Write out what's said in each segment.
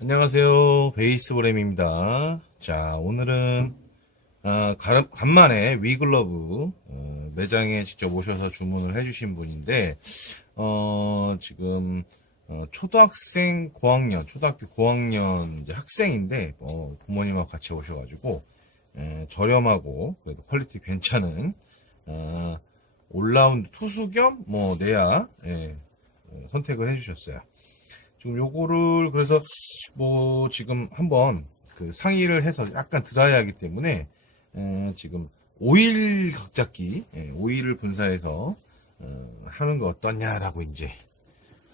안녕하세요. 베이스브램입니다. 자, 오늘은, 아, 가- 간만에 위글러브, 어, 매장에 직접 오셔서 주문을 해주신 분인데, 어, 지금, 어, 초등학생 고학년, 초등학교 고학년 학생인데, 어, 부모님하고 같이 오셔가지고, 에, 저렴하고, 그래도 퀄리티 괜찮은, 어, 올라운드 투수 겸, 뭐, 내야, 예, 어, 선택을 해주셨어요. 지금 요거를 그래서 뭐 지금 한번 그 상의를 해서 약간 드라이하기 때문에 에, 지금 오일 각잡기 예, 오일을 분사해서 어, 하는 거 어떠냐라고 이제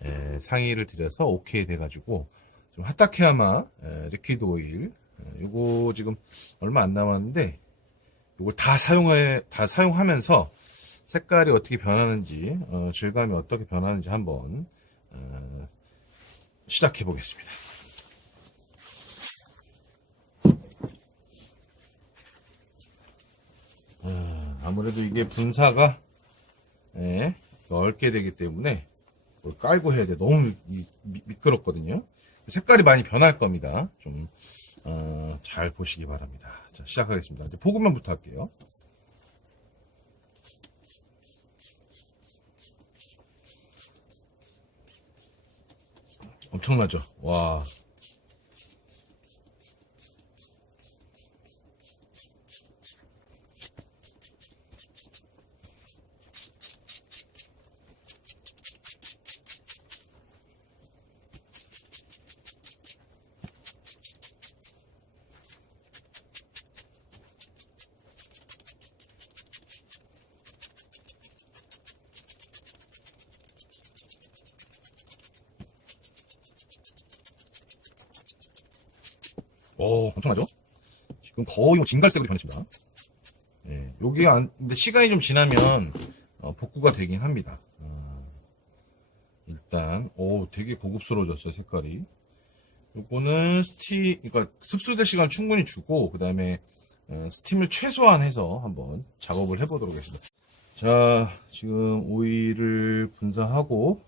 에, 상의를 드려서 오케이 돼가지고 좀 하타케야마 에, 리퀴드 오일 에, 요거 지금 얼마 안 남았는데 요걸 다 사용해 다 사용하면서 색깔이 어떻게 변하는지 어, 질감이 어떻게 변하는지 한번 어, 시작해 보겠습니다. 아, 아무래도 이게 분사가 예, 넓게 되기 때문에 뭘 깔고 해야 돼. 너무 미, 미- 미끄럽거든요. 색깔이 많이 변할 겁니다. 좀, 어, 잘 보시기 바랍니다. 자, 시작하겠습니다. 이제 포근면부터 할게요. 엄청나죠? 와. 오, 엄청나죠? 지금 거의 뭐 진갈색으로 변했습니다. 예, 여기 안, 근데 시간이 좀 지나면, 어, 복구가 되긴 합니다. 어, 일단, 오, 되게 고급스러워졌어요, 색깔이. 요거는 스티, 그러니까 습수될 시간 충분히 주고, 그 다음에, 어, 스팀을 최소한 해서 한번 작업을 해보도록 하겠습니다. 자, 지금 오일을 분사하고,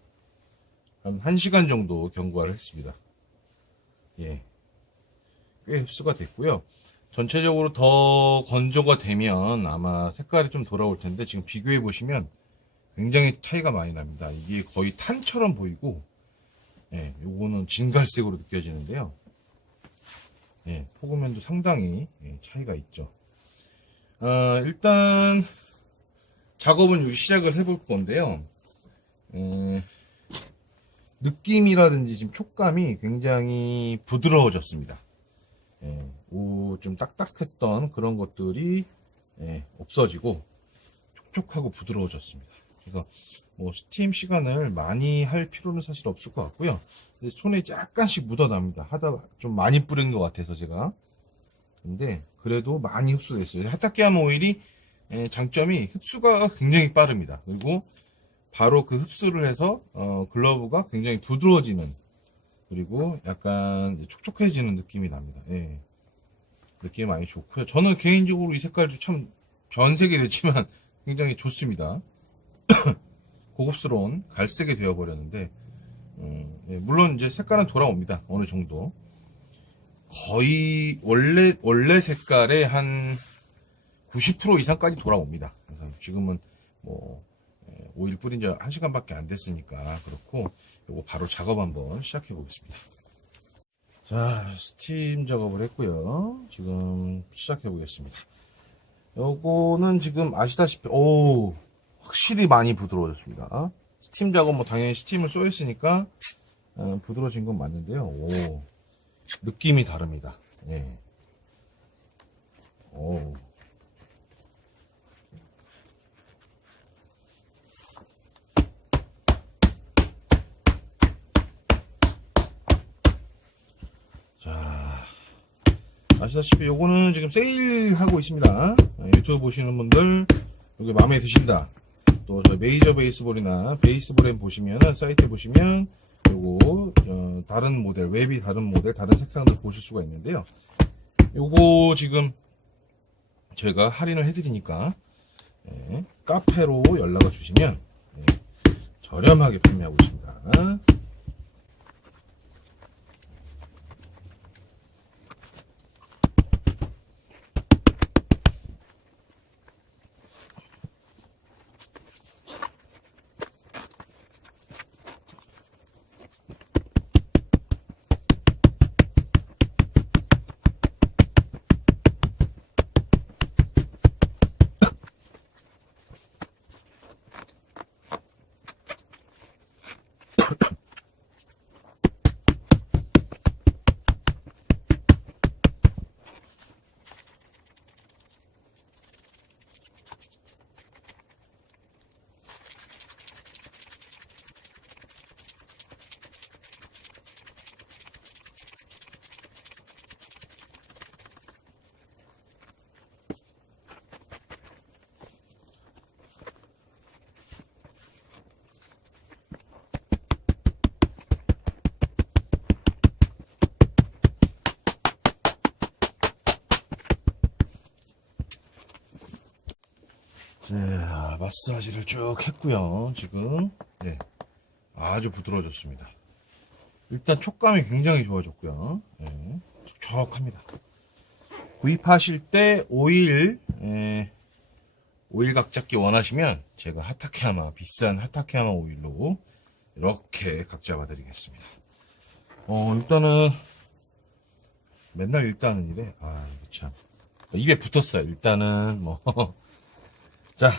한 1시간 정도 경과를 했습니다. 예. 꽤 흡수가 됐고요. 전체적으로 더 건조가 되면 아마 색깔이 좀 돌아올 텐데 지금 비교해 보시면 굉장히 차이가 많이 납니다. 이게 거의 탄처럼 보이고, 예, 요거는 진갈색으로 느껴지는데요. 예, 포그면도 상당히 예, 차이가 있죠. 어, 일단 작업은 시작을 해볼 건데요. 에, 느낌이라든지 지금 촉감이 굉장히 부드러워졌습니다. 예, 오, 좀 딱딱했던 그런 것들이 예, 없어지고 촉촉하고 부드러워졌습니다. 그래서 뭐 스팀 시간을 많이 할 필요는 사실 없을 것 같고요. 손에 약간씩 묻어납니다. 하다 좀 많이 뿌린 것 같아서 제가. 근데 그래도 많이 흡수됐어요. 하타케야마 오일이 예, 장점이 흡수가 굉장히 빠릅니다. 그리고 바로 그 흡수를 해서 어, 글러브가 굉장히 부드러워지는 그리고 약간 촉촉해지는 느낌이 납니다. 예. 느낌이 많이 좋고요. 저는 개인적으로 이 색깔도 참 변색이 됐지만 굉장히 좋습니다. 고급스러운 갈색이 되어버렸는데, 음, 예, 물론 이제 색깔은 돌아옵니다. 어느 정도. 거의 원래, 원래 색깔의 한 90% 이상까지 돌아옵니다. 그래서 지금은 뭐, 예, 오일 뿌린 지 1시간밖에 안 됐으니까 그렇고, 요거 바로 작업 한번 시작해 보겠습니다. 자, 스팀 작업을 했고요. 지금 시작해 보겠습니다. 요거는 지금 아시다시피, 오, 확실히 많이 부드러워졌습니다. 스팀 작업 뭐 당연히 스팀을 쏘였으니까 어, 부드러워진 건 맞는데요. 오, 느낌이 다릅니다. 예. 오. 아시다시피 요거는 지금 세일하고 있습니다. 아, 유튜브 보시는 분들 여기 마음에 드신다. 또 저 메이저 베이스볼이나 베이스볼에 보시면은 사이트에 보시면 요거 어, 다른 모델 웹이 다른 모델 다른 색상들 보실 수가 있는데요. 요거 지금 저희가 할인을 해드리니까 예, 카페로 연락을 주시면 예, 저렴하게 판매하고 있습니다. 자, 마사지를 쭉 했고요. 지금 예, 아주 부드러워졌습니다. 일단 촉감이 굉장히 좋아졌고요. 예, 촉촉합니다. 구입하실 때 오일 예, 오일 각 잡기 원하시면 제가 하타케야마 비싼 하타케야마 오일로 이렇게 각 잡아 드리겠습니다. 어 일단은 맨날 일단은 이래 아 이거 참 입에 붙었어요. 일단은 뭐 자,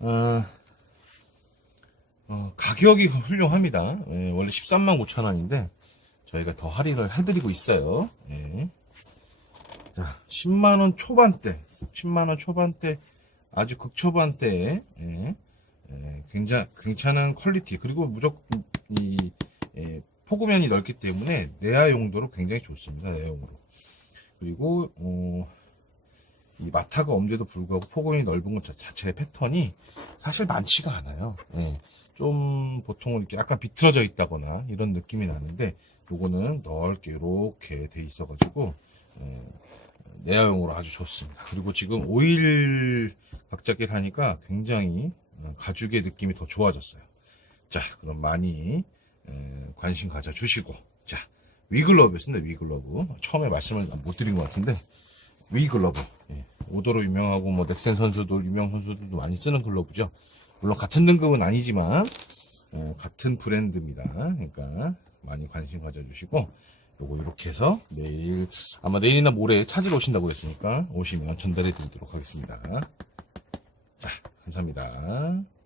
어, 어, 가격이 훌륭합니다. 예, 원래 13만 5천 원인데 저희가 더 할인을 해드리고 있어요. 예. 자, 10만 원 초반대, 10만 원 초반대, 아주 극초반대에 예, 예, 굉장히 괜찮은 퀄리티 그리고 무조건 이 예, 포구면이 넓기 때문에 내야 용도로 굉장히 좋습니다. 내용으로 그리고 어, 이 마타가 없는데도 불구하고 포근이 넓은 것 자체의 패턴이 사실 많지가 않아요. 예. 좀 보통 이렇게 약간 비틀어져 있다거나 이런 느낌이 나는데 요거는 넓게 이렇게 돼 있어가지고 예, 내야용으로 아주 좋습니다. 그리고 지금 오일 각잡기 사니까 굉장히 어, 가죽의 느낌이 더 좋아졌어요. 자, 그럼 많이 에, 관심 가져주시고 자 위글러브였습니다. 위글러브 처음에 말씀을 못 드린 것 같은데 위글러브 예, 오도로 유명하고 뭐 넥센 선수들 유명 선수들도 많이 쓰는 글러브죠. 물론 같은 등급은 아니지만 어, 같은 브랜드입니다. 그러니까 많이 관심 가져주시고 요거 이렇게 해서 내일 아마 내일이나 모레 찾으러 오신다고 했으니까 오시면 전달해 드리도록 하겠습니다. 자 감사합니다.